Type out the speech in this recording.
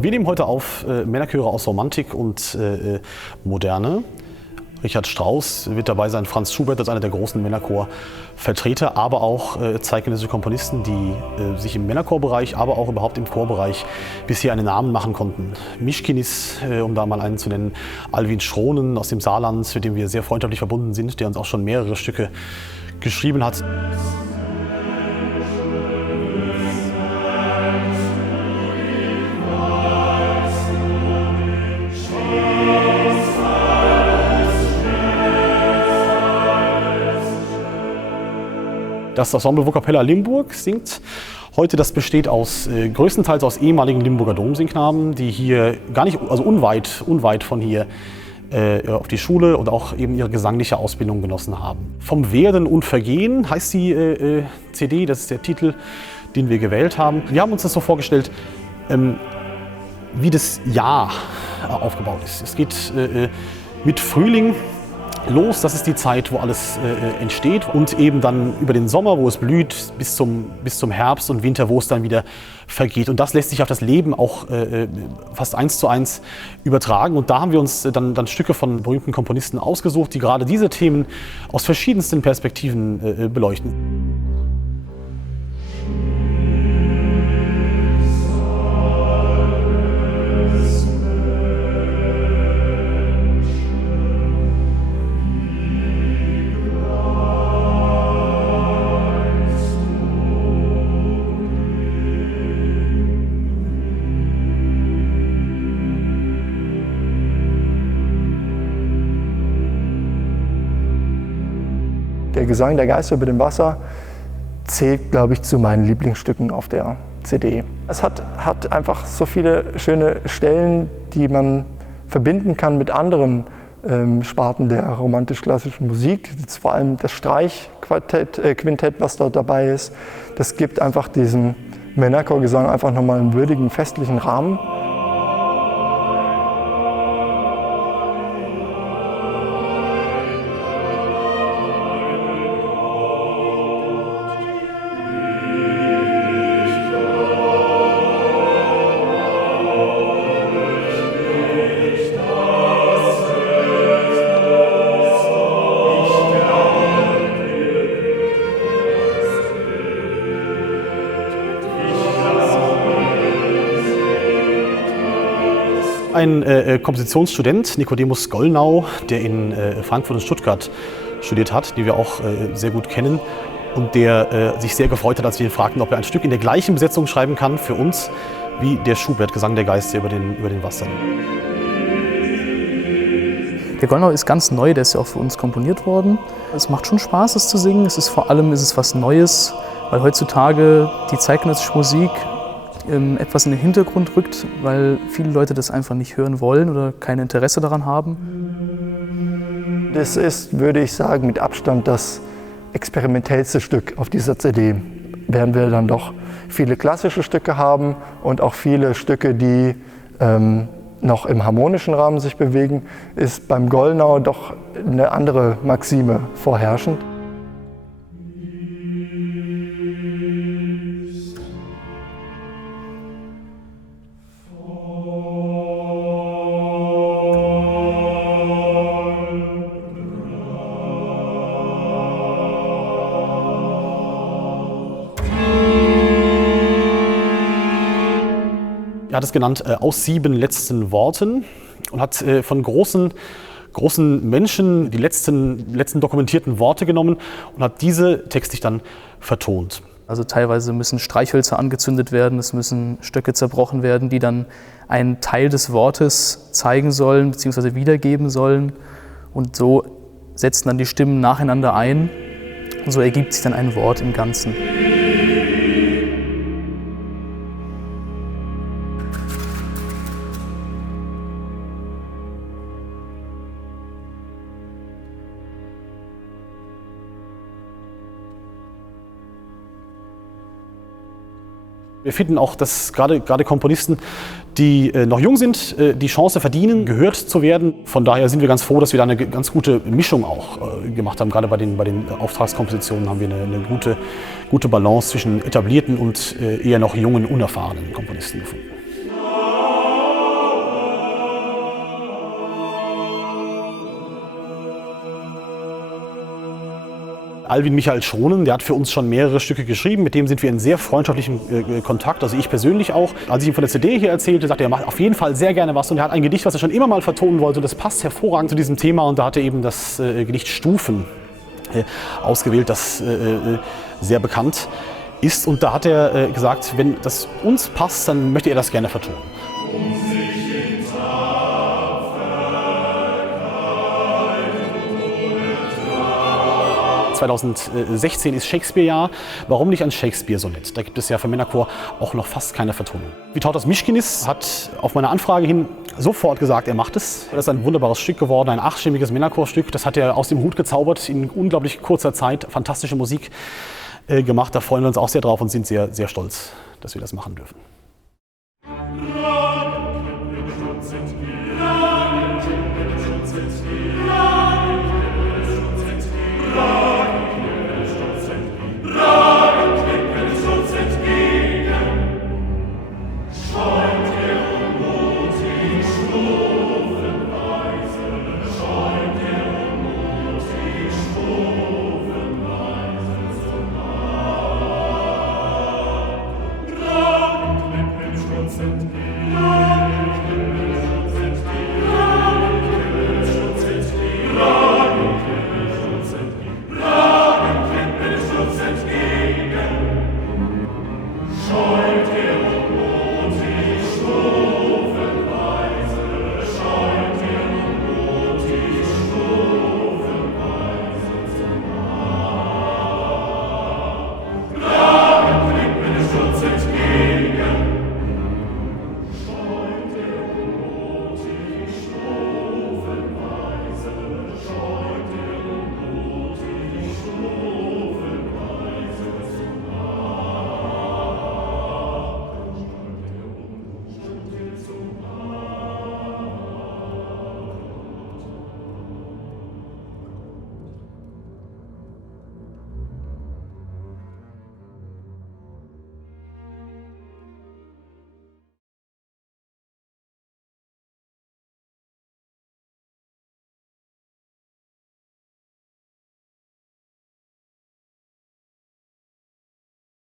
Wir nehmen heute auf Männerchöre aus Romantik und Moderne. Richard Strauss wird dabei sein, Franz Schubert als einer der großen Männerchorvertreter, aber auch zeitgenössische Komponisten, die sich im Männerchorbereich, aber auch überhaupt im Chorbereich bisher einen Namen machen konnten. Mischkinis, um da mal einen zu nennen, Alwin Schronen aus dem Saarland, mit dem wir sehr freundschaftlich verbunden sind, der uns auch schon mehrere Stücke geschrieben hat. Das Ensemble Vocapella Limburg singt heute. Das besteht größtenteils aus ehemaligen Limburger Domsingknaben, die hier gar nicht, also unweit von hier auf die Schule und auch eben ihre gesangliche Ausbildung genossen haben. Vom Werden und Vergehen heißt die CD, das ist der Titel, den wir gewählt haben. Wir haben uns das so vorgestellt, wie das Jahr aufgebaut ist. Es geht mit Frühling los, das ist die Zeit, wo alles entsteht, und eben dann über den Sommer, wo es blüht, bis zum Herbst und Winter, wo es dann wieder vergeht. Und das lässt sich auf das Leben auch fast 1:1 übertragen. Und da haben wir uns dann Stücke von berühmten Komponisten ausgesucht, die gerade diese Themen aus verschiedensten Perspektiven beleuchten. Der Gesang der Geister über dem Wasser zählt, glaube ich, zu meinen Lieblingsstücken auf der CD. Es hat einfach so viele schöne Stellen, die man verbinden kann mit anderen Sparten der romantisch-klassischen Musik. Jetzt vor allem das Streichquintett, was dort dabei ist. Das gibt einfach diesem Männerchorgesang einfach nochmal einen würdigen, festlichen Rahmen. Ein Kompositionsstudent, Nicodemus Gollnau, der in Frankfurt und Stuttgart studiert hat, die wir auch sehr gut kennen, und der sich sehr gefreut hat, als wir ihn fragten, ob er ein Stück in der gleichen Besetzung schreiben kann für uns wie der Schubert, Gesang der Geister über den Wassern. Der Gollnau ist ganz neu, der ist ja auch für uns komponiert worden. Es macht schon Spaß, es zu singen. Vor allem ist es was Neues, weil heutzutage die zeitgenössische Musik etwas in den Hintergrund rückt, weil viele Leute das einfach nicht hören wollen oder kein Interesse daran haben. Das ist, würde ich sagen, mit Abstand das experimentellste Stück auf dieser CD. Während wir dann doch viele klassische Stücke haben und auch viele Stücke, die noch im harmonischen Rahmen sich bewegen, ist beim Gollnau doch eine andere Maxime vorherrschend. Er hat es genannt, aus 7 letzten Worten, und hat von großen Menschen die letzten dokumentierten Worte genommen und hat diese textlich dann vertont. Also teilweise müssen Streichhölzer angezündet werden, es müssen Stöcke zerbrochen werden, die dann einen Teil des Wortes zeigen sollen bzw. wiedergeben sollen. Und so setzen dann die Stimmen nacheinander ein und so ergibt sich dann ein Wort im Ganzen. Wir finden auch, dass gerade Komponisten, die noch jung sind, die Chance verdienen, gehört zu werden. Von daher sind wir ganz froh, dass wir da eine ganz gute Mischung auch gemacht haben. Gerade bei den Auftragskompositionen haben wir eine gute Balance zwischen etablierten und eher noch jungen, unerfahrenen Komponisten gefunden. Alwin Michael Schronen, der hat für uns schon mehrere Stücke geschrieben, mit dem sind wir in sehr freundschaftlichem Kontakt, also ich persönlich auch. Als ich ihm von der CD hier erzählte, sagte er, macht auf jeden Fall sehr gerne was und er hat ein Gedicht, was er schon immer mal vertonen wollte und das passt hervorragend zu diesem Thema und da hat er eben das Gedicht Stufen ausgewählt, das sehr bekannt ist und da hat er gesagt, wenn das uns passt, dann möchte er das gerne vertonen. 2016 ist Shakespeare-Jahr. Warum nicht ein Shakespeare-Sonett? Da gibt es ja für Männerchor auch noch fast keine Vertonung. Vytautas Miškinis hat auf meine Anfrage hin sofort gesagt, er macht es. Das ist ein wunderbares Stück geworden, ein 8-stimmiges Männerchorstück. Das hat er aus dem Hut gezaubert, in unglaublich kurzer Zeit fantastische Musik gemacht. Da freuen wir uns auch sehr drauf und sind sehr, sehr stolz, dass wir das machen dürfen.